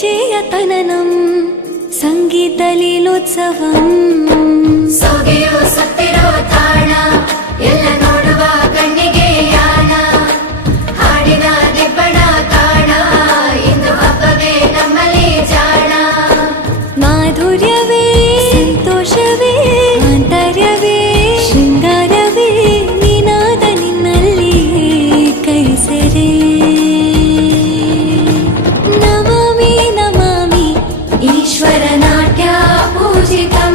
చేయతననం సంగీత లీలోత్సవం. సాగే करनाट्या पूजिता।